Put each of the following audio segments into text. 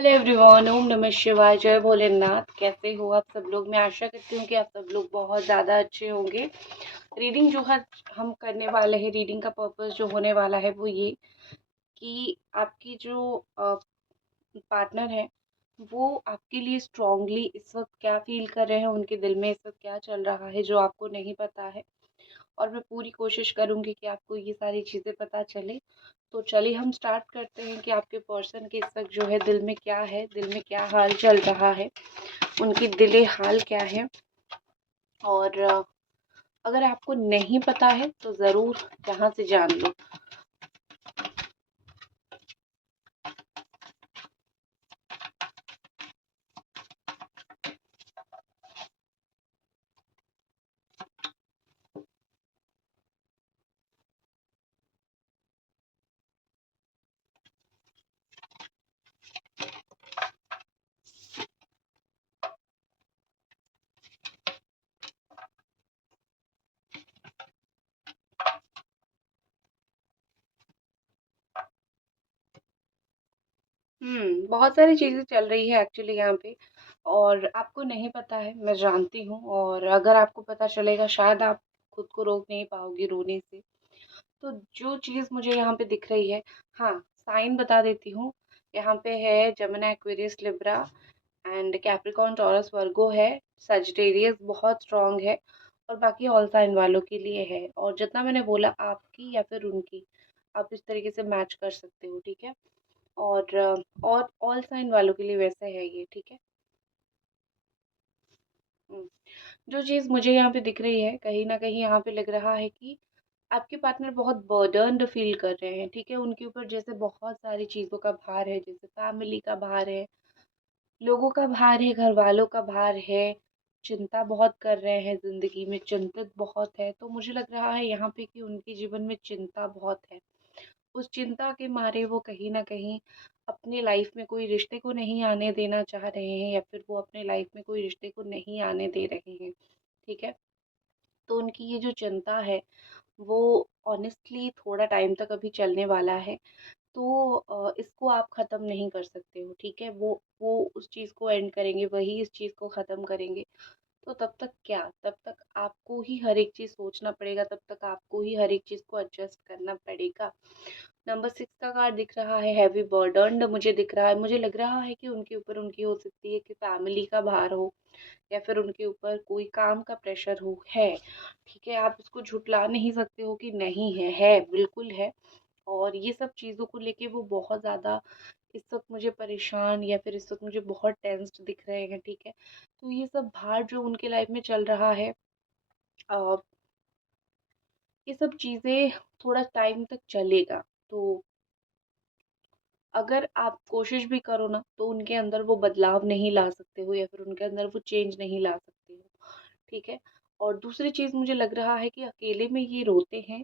Hello everyone, ओम नमः शिवाय, जय भोलेनाथ। कैसे हो आप सब लोग? मैं आशा करती हूँ कि आप सब लोग बहुत ज़्यादा अच्छे होंगे। रीडिंग जो है हम करने वाले हैं, रीडिंग का पर्पस जो होने वाला है वो ये कि आपकी जो पार्टनर है वो आपके लिए स्ट्रांगली इस वक्त क्या फील कर रहे हैं, उनके दिल में इस वक्त क्या चल रहा है जो आपको नहीं पता है। और मैं पूरी कोशिश करूँगी कि आपको ये सारी चीज़ें पता चले। तो चलिए हम स्टार्ट करते हैं कि आपके पर्सन के इस वक्त जो है दिल में क्या है, दिल में क्या हाल चल रहा है, उनकी दिले हाल क्या है। और अगर आपको नहीं पता है तो ज़रूर यहाँ से जान लो। बहुत सारी चीज़ें चल रही है एक्चुअली यहाँ पे, और आपको नहीं पता है, मैं जानती हूँ। और अगर आपको पता चलेगा शायद आप खुद को रोक नहीं पाओगी रोने से। तो जो चीज़ मुझे यहाँ पे दिख रही है, हाँ, साइन बता देती हूँ। यहाँ पे है Jamuna, Aquarius, Libra and Capricorn, Taurus, Virgo है। सजिटेरियस बहुत स्ट्रांग है। और बाकी ऑल साइन वालों के लिए है। और जितना मैंने बोला आपकी या फिर उनकी, आप इस तरीके से मैच कर सकते हो, ठीक है। और ऑल साइन वालों के लिए वैसे है ये, ठीक है। हम्म, जो चीज़ मुझे यहाँ पे दिख रही है, कहीं ना कहीं यहाँ पे लग रहा है कि आपके पार्टनर बहुत बर्डन्ड फील कर रहे हैं, ठीक है। उनके ऊपर जैसे बहुत सारी चीज़ों का भार है, जैसे फैमिली का भार है, लोगों का भार है, घर वालों का भार है। चिंता बहुत कर रहे हैं, जिंदगी में चिंतित बहुत है। तो मुझे लग रहा है यहाँ पे कि उनके जीवन में चिंता बहुत है। उस चिंता के मारे वो कहीं न कहीं अपने लाइफ में कोई रिश्ते को नहीं आने देना चाह रहे हैं, या फिर वो अपने लाइफ में कोई रिश्ते को नहीं आने दे रहे हैं, ठीक है। तो उनकी ये जो चिंता है वो ऑनेस्टली थोड़ा टाइम तक अभी चलने वाला है। तो इसको आप ख़त्म नहीं कर सकते हो, ठीक है। वो उस चीज़ को एंड करेंगे, वही इस चीज़ को ख़त्म करेंगे। तो तब तक क्या, तब तक आपको ही हर एक चीज़ सोचना पड़ेगा, तब तक आपको ही हर एक चीज़ को एडजस्ट करना पड़ेगा। नंबर 6 का कार्ड दिख रहा है, हैवी बर्डन्ड मुझे दिख रहा है। मुझे लग रहा है कि उनके ऊपर उनकी हो सकती है कि फैमिली का भार हो, या फिर उनके ऊपर कोई काम का प्रेशर हो, है, ठीक है। आप उसको झुठला नहीं सकते हो कि नहीं है, बिल्कुल है। और ये सब चीज़ों को लेके वो बहुत ज़्यादा इस वक्त मुझे परेशान, या फिर इस वक्त मुझे बहुत टेंस्ड दिख रहे हैं, ठीक है। तो ये सब भार जो उनके लाइफ में चल रहा है, अ, ये सब चीज़ें थोड़ा टाइम तक चलेगा। तो अगर आप कोशिश भी करो ना, तो उनके अंदर वो बदलाव नहीं ला सकते हो, या फिर उनके अंदर वो चेंज नहीं ला सकते हो, ठीक है। और दूसरी चीज़ मुझे लग रहा है कि अकेले में ये रोते हैं,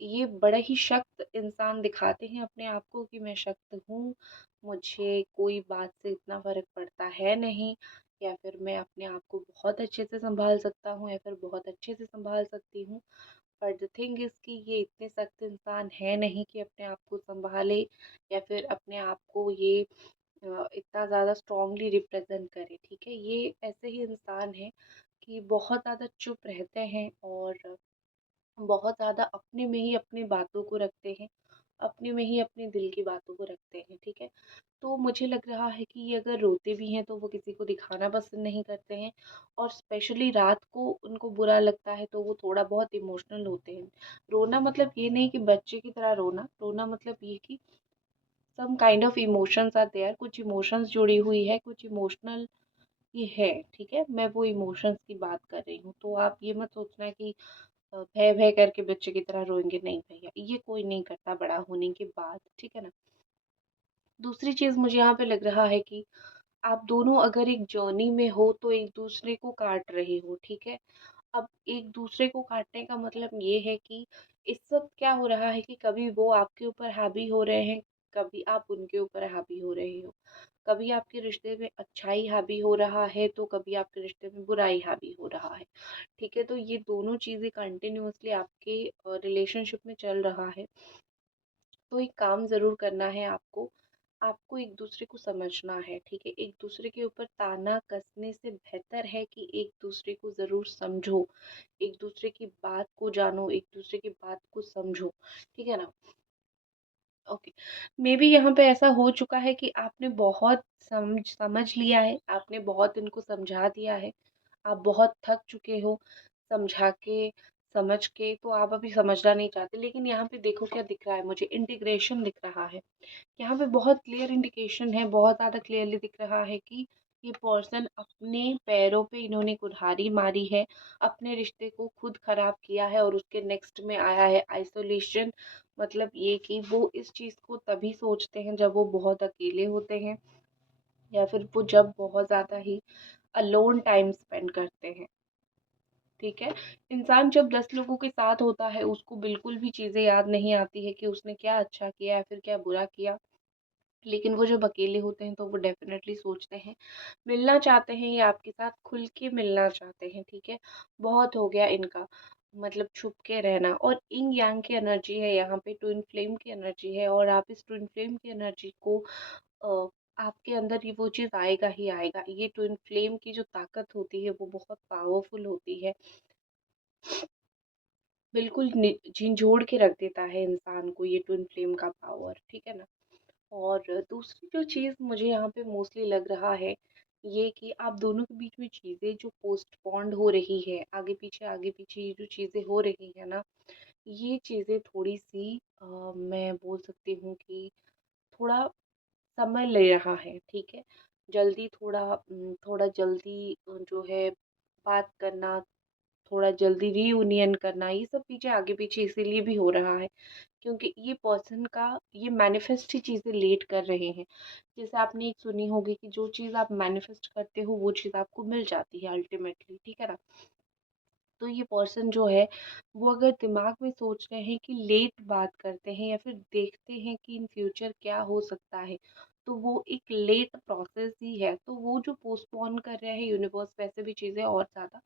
ये बड़ा ही शक्त इंसान दिखाते हैं अपने आप को कि मैं शक्त हूँ, मुझे कोई बात से इतना फ़र्क पड़ता है नहीं, या फिर मैं अपने आप को बहुत अच्छे से सँभाल सकता हूँ, या फिर बहुत अच्छे से सँभाल सकती हूँ। बट द थिंग इज़ कि ये इतने सख्त इंसान है नहीं कि अपने आप को सँभाले, या फिर अपने आप को ये इतना ज़्यादा स्ट्रॉन्गली रिप्रेजेंट करे, ठीक है। ये ऐसे ही इंसान हैं कि बहुत ज़्यादा चुप रहते हैं, और बहुत ज़्यादा अपने में ही अपनी बातों को रखते हैं, अपने में ही अपने दिल की बातों को रखते हैं, ठीक है। तो मुझे लग रहा है कि ये अगर रोते भी हैं तो वो किसी को दिखाना पसंद नहीं करते हैं। और स्पेशली रात को उनको बुरा लगता है तो वो थोड़ा बहुत इमोशनल होते हैं। रोना मतलब ये नहीं कि बच्चे की तरह रोना, रोना मतलब ये कि some kind of emotions are there, कुछ इमोशंस जुड़ी हुई है, कुछ इमोशनल ये है, ठीक है। मैं वो इमोशंस की बात कर रही हूँ। तो आप ये मत सोचना कि भय भय करके बच्चे की तरह रोएंगे, नहीं भैया, ये कोई नहीं करता बड़ा होने के बाद, ठीक है ना। दूसरी चीज मुझे यहाँ पे लग रहा है कि आप दोनों अगर एक जर्नी में हो तो एक दूसरे को काट रहे हो, ठीक है। अब एक दूसरे को काटने का मतलब ये है कि इस वक्त क्या हो रहा है कि कभी वो आपके ऊपर हावी हो रहे हैं, कभी आप उनके ऊपर हावी हो रहे हो। कभी आपके रिश्ते में अच्छाई हावी हो रहा है तो कभी आपके रिश्ते में बुराई हावी हो रहा है, ठीक है। तो ये दोनों चीज़ें कंटिन्यूअसली आपके रिलेशनशिप में चल रहा है। तो एक काम ज़रूर करना है आपको। आपको एक दूसरे को समझना है, ठीक है? एक दूसरे के ऊपर ताना कसने से बेहतर है कि एक दूसरे को ज़रूर समझो, एक दूसरे की बात को जानो, एक दूसरे की बात को समझो, ठीक है ना? ओके। मेबी यहाँ पे ऐसा हो चुका है कि आपने बहुत समझ समझ लिया है, आपने बहुत इनको समझा दिया है, आप बहुत थक चुके हो समझा के, समझ के, तो आप अभी समझना नहीं चाहते। लेकिन यहाँ पे देखो क्या दिख रहा है मुझे, इंटीग्रेशन दिख रहा है। यहाँ पे बहुत क्लियर इंडिकेशन है, बहुत ज़्यादा क्लियरली दिख रहा है कि ये पर्सन अपने पैरों पे इन्होंने कुल्हाड़ी मारी है, अपने रिश्ते को खुद खराब किया है और उसके नेक्स्ट में आया है आइसोलेशन। मतलब ये कि वो इस चीज़ को तभी सोचते हैं जब वो बहुत अकेले होते हैं, या फिर वो जब बहुत ज़्यादा ही अलोन टाइम स्पेंड करते हैं, ठीक है? इंसान जब 10 लोगों के साथ होता है, उसको बिल्कुल भी चीज़ें याद नहीं आती है कि उसने क्या अच्छा किया या फिर क्या बुरा किया। लेकिन वो जब अकेले होते हैं तो वो डेफ़िनेटली सोचते हैं, मिलना चाहते हैं, ये आपके साथ खुल के मिलना चाहते हैं, ठीक है? बहुत हो गया इनका, मतलब छुप के रहना। और यिंग यांग की एनर्जी है यहाँ पे, ट्विन फ्लेम की एनर्जी है, और आप इस ट्विन फ्लेम की एनर्जी को अ, आपके अंदर ये वो चीज़ आएगा ही आएगा। ये ट्विन फ्लेम की जो ताकत होती है वो बहुत पावरफुल होती है। बिल्कुल झिंझोड़ के रख देता है इंसान को ये ट्विन फ्लेम का पावर, ठीक है ना? और दूसरी जो चीज़ मुझे यहाँ पे मोस्टली लग रहा है, ये कि आप दोनों के बीच में चीज़ें जो पोस्टपोन्ड हो रही है, आगे पीछे ये जो चीज़ें हो रही है ना, ये चीज़ें थोड़ी सी मैं बोल सकती हूँ कि थोड़ा समय ले रहा है, ठीक है? थोड़ा जल्दी जो है बात करना, थोड़ा जल्दी रीयूनियन करना, ये सब चीज़ें आगे पीछे इसीलिए भी हो रहा है क्योंकि ये पर्सन का ये मैनिफेस्ट ही चीज़ें लेट कर रहे हैं। जैसे आपने एक सुनी होगी कि जो चीज़ आप मैनिफेस्ट करते हो वो चीज़ आपको मिल जाती है अल्टीमेटली, ठीक है ना? तो ये पर्सन जो है वो अगर दिमाग में सोच रहे हैं कि लेट बात करते हैं या फिर देखते हैं कि इन फ्यूचर क्या हो सकता है, तो वो एक लेट प्रोसेस ही है। तो वो जो पोस्टपोन कर रहे हैं यूनिवर्स वैसे भी चीज़ें और ज़्यादा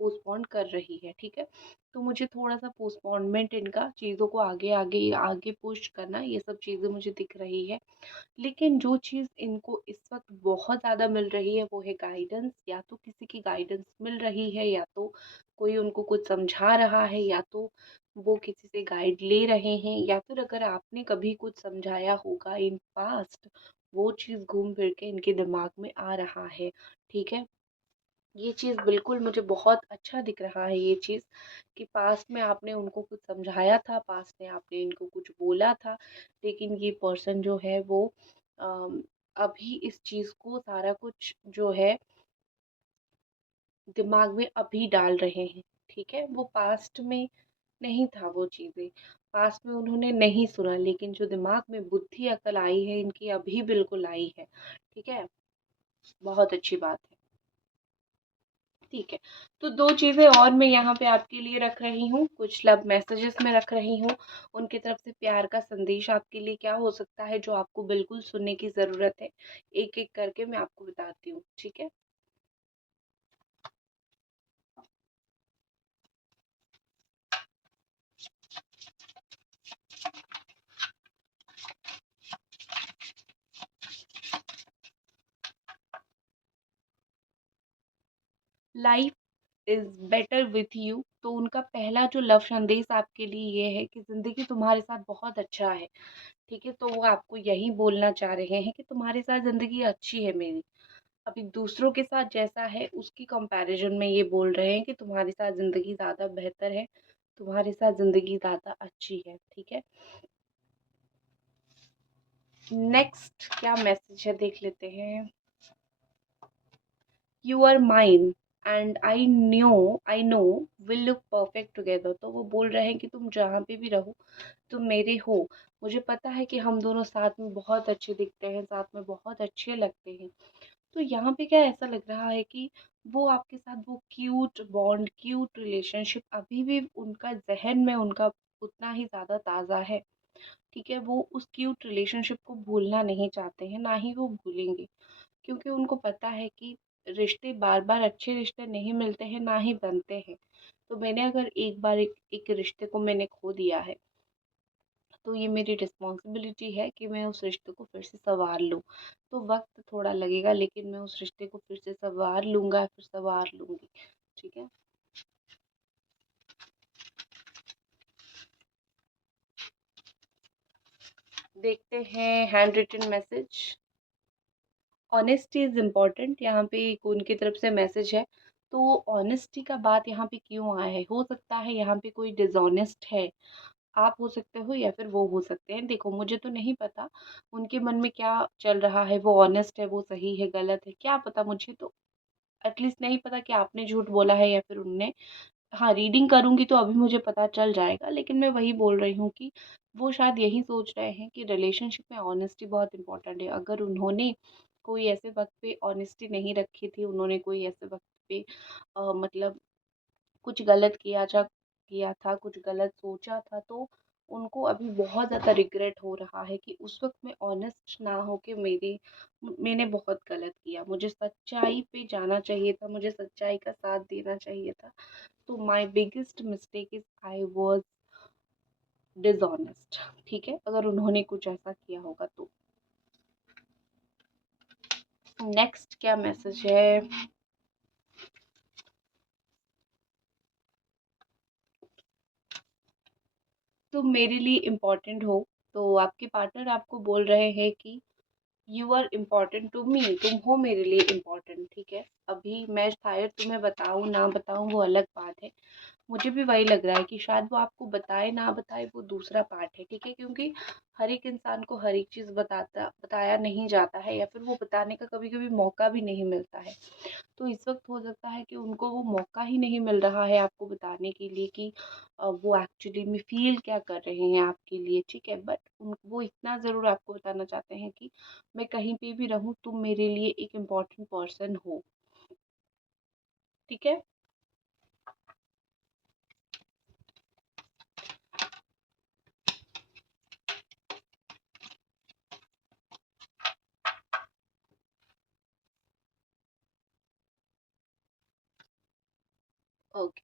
पोस्टपोन कर रही है, ठीक है? तो मुझे थोड़ा-सा पोस्टपोनमेंट इनका, चीज़ों को आगे पुश करना, ये सब चीज़ें मुझे दिख रही है। लेकिन जो चीज़ इनको इस वक़्त बहुत ज़्यादा मिल रही है वो है गाइडेंस, या तो किसी की गाइडेंस मिल रही है, या तो कोई उनको कुछ समझा रहा है, या तो वो किसी से गाइड ले रहे हैं, या फिर अगर आपने कभी कुछ समझाया होगा इन पास्ट, वो चीज़ घूम फिर के इनके दिमाग में आ रहा है, ठीक है? ये चीज़ बिल्कुल मुझे बहुत अच्छा दिख रहा है, ये चीज़ कि पास्ट में आपने उनको कुछ समझाया था, पास्ट में आपने इनको कुछ बोला था, लेकिन ये पर्सन जो है वो अम, अभी इस चीज़ को सारा कुछ जो है दिमाग में अभी डाल रहे हैं, ठीक है? वो पास्ट में नहीं था वो चीज़ें, पास्ट में उन्होंने नहीं सुना, लेकिन जो दिमाग में बुद्धि अकल आई है इनकी अभी बिल्कुल आई है, ठीक है? बहुत अच्छी बात है। ठीक है, तो 2 चीज़ें और मैं यहाँ पे आपके लिए रख रही हूँ, कुछ लव मैसेजेस मैं रख रही हूँ, उनकी तरफ से प्यार का संदेश आपके लिए क्या हो सकता है जो आपको बिल्कुल सुनने की ज़रूरत है, एक-एक करके मैं आपको बताती हूँ, ठीक है? Life is better with you, तो उनका पहला जो लव संदेश आपके लिए ये है कि ज़िंदगी तुम्हारे साथ बहुत अच्छा है, ठीक है? तो वो आपको यही बोलना चाह रहे हैं कि तुम्हारे साथ ज़िंदगी अच्छी है मेरी। अभी दूसरों के साथ जैसा है उसकी कंपैरिजन में ये बोल रहे हैं कि तुम्हारे साथ ज़िंदगी ज़्यादा बेहतर है, तुम्हारे साथ ज़िंदगी ज़्यादा अच्छी है, ठीक है? नेक्स्ट क्या मैसेज है देख लेते हैं। You are mine and I know will look perfect together, तो वो बोल रहे हैं कि तुम जहाँ पे भी रहो तुम मेरे हो। मुझे पता है कि हम दोनों साथ में बहुत अच्छे दिखते हैं, साथ में बहुत अच्छे लगते हैं। तो यहाँ पे क्या ऐसा लग रहा है कि वो आपके साथ वो क्यूट बॉन्ड, क्यूट रिलेशनशिप अभी भी उनका ज़हन में उनका उतना ही ज़्यादा ताज़ा है, ठीक है? वो उस क्यूट रिलेशनशिप को भूलना नहीं चाहते हैं, ना ही वो भूलेंगे, क्योंकि उनको पता है कि रिश्ते बार-बार अच्छे रिश्ते नहीं मिलते हैं, ना ही बनते हैं। तो मैंने अगर एक बार एक रिश्ते को मैंने खो दिया है, तो ये मेरी रिस्पॉन्सिबिलिटी है कि मैं उस रिश्ते को फिर से सँवार लूँ। तो वक़्त थोड़ा लगेगा, लेकिन मैं उस रिश्ते को फिर से सँवार लूँगा, फिर सँवार लूँगी। ठीक है? देखते हैं handwritten message. Honesty is important, यहाँ पे एक उनकी तरफ से मैसेज है। तो ऑनेस्टी का बात यहाँ पे क्यों आया है? हो सकता है यहाँ पे कोई डिसऑनेस्ट है। आप हो सकते हो या फिर वो हो सकते हैं। देखो, मुझे तो नहीं पता उनके मन में क्या चल रहा है, वो ऑनेस्ट है, वो सही है, गलत है, क्या पता। मुझे तो एटलीस्ट नहीं पता कि आपने झूठ बोला है या फिर उनने। हाँ, रीडिंग करूँगी तो अभी मुझे पता चल जाएगा, लेकिन मैं वही बोल रही हूँ कि वो शायद यही सोच रहे हैं कि रिलेशनशिप में ऑनेस्टी बहुत इम्पोर्टेंट है। अगर उन्होंने कोई ऐसे वक़्त पे ऑनेस्टी नहीं रखी थी, उन्होंने कोई ऐसे वक़्त पे मतलब कुछ गलत किया था, कुछ गलत सोचा था, तो उनको अभी बहुत ज़्यादा रिग्रेट हो रहा है कि उस वक़्त मैं ऑनेस्ट ना होके मैंने बहुत गलत किया। मुझे सच्चाई पे जाना चाहिए था, मुझे सच्चाई का साथ देना चाहिए था। तो my biggest mistake is I was dishonest. ठीक है? अगर उन्होंने कुछ ऐसा किया होगा तो। नेक्स्ट क्या मैसेज है? तुम मेरे लिए इम्पोर्टेंट हो। तो आपके पार्टनर आपको बोल रहे हैं कि you are important to me, तुम हो मेरे लिए इम्पोर्टेंट। ठीक है? अभी मैं शायद तुम्हें बताऊँ ना बताऊँ वो अलग बात है। मुझे भी वही लग रहा है कि शायद वो आपको बताए ना बताए वो दूसरा पार्ट है। ठीक है? क्योंकि हर एक इंसान को हर एक चीज़ बताया नहीं जाता है, या फिर वो बताने का कभी कभी मौका भी नहीं मिलता है। तो इस वक्त हो सकता है कि उनको वो मौका ही नहीं मिल रहा है आपको बताने के लिए कि वो एक्चुअली में फील क्या कर रहे हैं आपके लिए। ठीक है? बट वो इतना ज़रूर आपको बताना चाहते हैं कि मैं कहीं पे भी रहूँ, तुम मेरे लिए एक इम्पोर्टेंट पर्सन हो। ठीक है? Okay.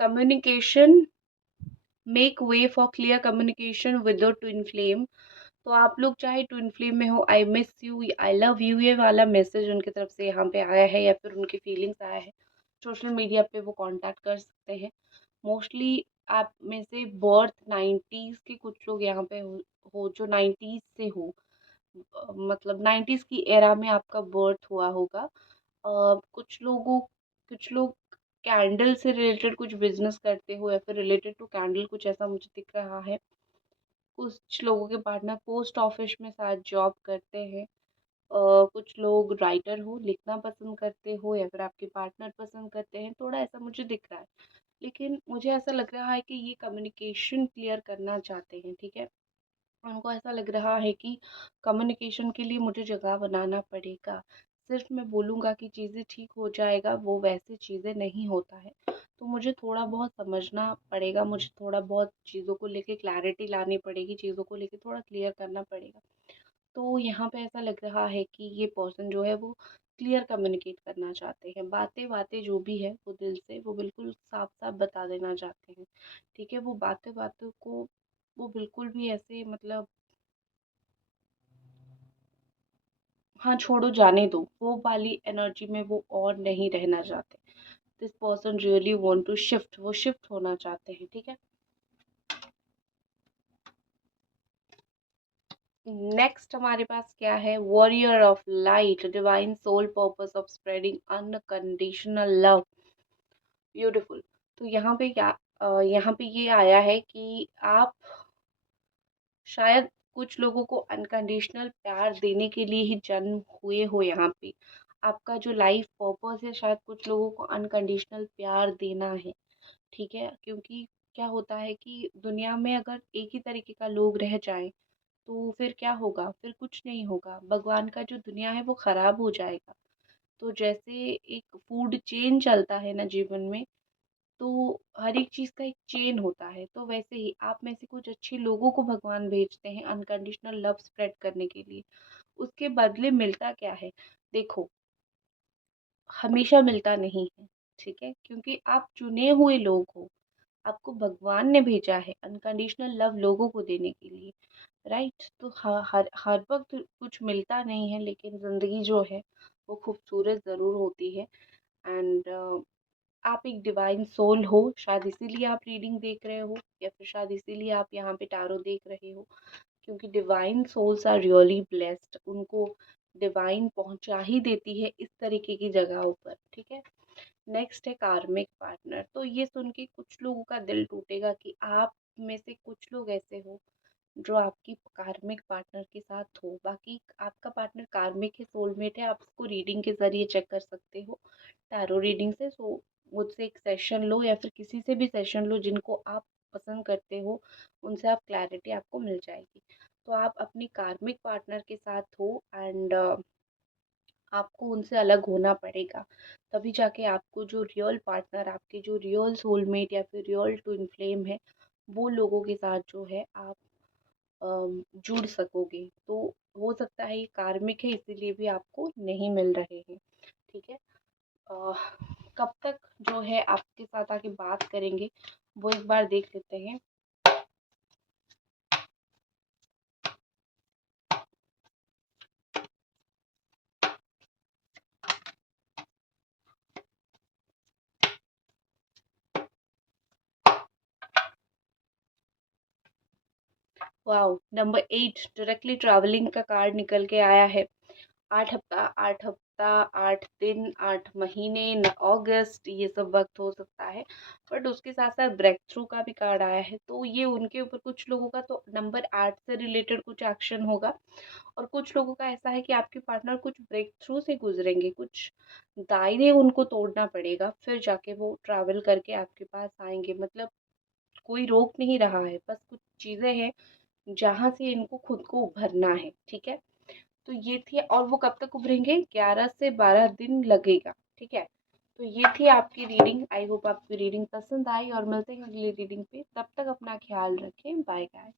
Communication, make way for clear communication without twin flame. तो आप लोग चाहे ट्विन फ्लेम में हो, I miss you, I love you, ये वाला मैसेज उनकी तरफ से यहाँ पे आया है, या फिर उनकी फीलिंग्स आया है, सोशल मीडिया पे वो कांटेक्ट कर सकते हैं। मोस्टली आप में से बर्थ 90s के कुछ लोग यहाँ पे हो जो 90s से हो, मतलब 90s की एरा में आपका बर्थ हुआ होगा। कुछ लोग कैंडल से रिलेटेड कुछ बिजनेस करते हो, या फिर रिलेटेड टू कैंडल कुछ ऐसा मुझे दिख रहा है। कुछ लोगों के पार्टनर पोस्ट ऑफिस में शायद जॉब करते हैं। कुछ लोग राइटर हो, लिखना पसंद करते हो, या फिर आपके पार्टनर पसंद करते हैं, थोड़ा ऐसा मुझे दिख रहा है। लेकिन मुझे ऐसा लग रहा है कि ये कम्युनिकेशन क्लियर करना चाहते हैं। ठीक है? उनको ऐसा लग रहा है कि कम्युनिकेशन के लिए मुझे जगह बनाना पड़ेगा। सिर्फ मैं बोलूँगा कि चीज़ें ठीक हो जाएगा, वो वैसे चीज़ें नहीं होता है। तो मुझे थोड़ा बहुत समझना पड़ेगा, मुझे थोड़ा बहुत चीज़ों को लेके क्लैरिटी लानी पड़ेगी, चीज़ों को लेके थोड़ा क्लियर करना पड़ेगा। तो यहाँ पे ऐसा लग रहा है कि ये पर्सन जो है वो क्लियर कम्युनिकेट करना चाहते हैं। बातें-बातें जो भी है वो दिल से वो बिल्कुल साफ-साफ बता देना चाहते हैं। ठीक है? वो बातें-बातों को वो बिल्कुल भी ऐसे मतलब हाँ, छोड़ो जाने दो, वो वाली एनर्जी में वो और नहीं रहना चाहते। This person really want to shift, वो शिफ्ट होना चाहते हैं। ठीक है? नेक्स्ट हमारे पास क्या है? Warrior of light, divine soul purpose of spreading unconditional love. Beautiful. तो यहाँ पे ये आया है कि आप शायद कुछ लोगों को अनकंडीशनल प्यार देने के लिए ही जन्म हुए हो यहाँ पे। आपका जो लाइफ पर्पस है, शायद कुछ लोगों को अनकंडीशनल प्यार देना है। ठीक है? क्योंकि क्या होता है कि दुनिया में अगर एक ही तरीके का लोग रह जाएँ, तो फिर क्या होगा? फिर कुछ नहीं होगा। भगवान का जो दुनिया है वो खराब हो जाएगा। तो जैसे एक फूड चेन चलता है ना जीवन में, तो हर एक चीज़ का एक चेन होता है। तो वैसे ही आप में से कुछ अच्छे लोगों को भगवान भेजते हैं अनकंडीशनल लव स्प्रेड करने के लिए। उसके बदले मिलता क्या है? देखो, हमेशा मिलता नहीं है। ठीक है? क्योंकि आप चुने हुए लोग हो। आपको भगवान ने भेजा है अनकंडीशनल लव लोगों को देने के लिए, राइट। तो हर वक्त कुछ मिलता नहीं है, लेकिन ज़िंदगी जो है वो खूबसूरत ज़रूर होती है। एंड आप एक डिवाइन सोल हो, शायद इसीलिए आप रीडिंग देख रहे हो, या फिर शायद इसीलिए आप यहाँ पे टारो देख रहे हो, क्योंकि divine souls are really blessed, उनको डिवाइन पहुंचा ही देती है इस तरीके की जगहों पर, ठीक है। नेक्स्ट है कार्मिक पार्टनर। तो ये सुन के कुछ लोगों का दिल टूटेगा कि आप में से कुछ लोग ऐसे हो जो आपकी कार्मिक पार्टनर के साथ हो। बाकी आपका पार्टनर कार्मिक है, सोलमेट है, आप उसको रीडिंग के ज़रिए चेक कर सकते हो, टैरो रीडिंग से। सो मुझसे एक सेशन लो या फिर किसी से भी सेशन लो जिनको आप पसंद करते हो, उनसे आप क्लैरिटी आपको मिल जाएगी। तो आप अपनी कार्मिक पार्टनर के साथ हो एंड आपको उनसे अलग होना पड़ेगा, तभी जाके आपको जो रियल पार्टनर, आपके जो रियल सोलमेट या फिर रियल ट्विन फ्लेम है, वो लोगों के साथ जो है आप जुड़ सकोगे। तो हो सकता है ये कार्मिक है, इसीलिए भी आपको नहीं मिल रहे हैं, ठीक है। अ, कब तक जो है आपके साथ आके बात करेंगे वो एक बार देख लेते हैं। वाओ, नंबर 8 डायरेक्टली ट्रैवलिंग का कार्ड निकल के आया है। 8 हफ्ता, 8 दिन, 8 महीने, अगस्त, ये सब वक्त हो सकता है। बट उसके साथ साथ ब्रेक थ्रू का भी कार्ड आया है, तो ये उनके ऊपर कुछ लोगों का तो नंबर 8 से रिलेटेड कुछ एक्शन होगा, और कुछ लोगों का ऐसा है कि आपके पार्टनर कुछ ब्रेक थ्रू से गुजरेंगे, कुछ दायरे उनको तोड़ना पड़ेगा, फिर जाके वो ट्रैवल करके आपके पास आएंगे। मतलब कोई रोक नहीं रहा है, बस कुछ चीज़ें हैं जहाँ से इनको खुद को उभरना है, ठीक है। तो ये थी, और वो कब तक उभरेंगे, 11 से 12 दिन लगेगा, ठीक है। तो ये थी आपकी रीडिंग। आई होप आपकी रीडिंग पसंद आई, और मिलते हैं अगली रीडिंग पे। तब तक अपना ख्याल रखें। Bye guys.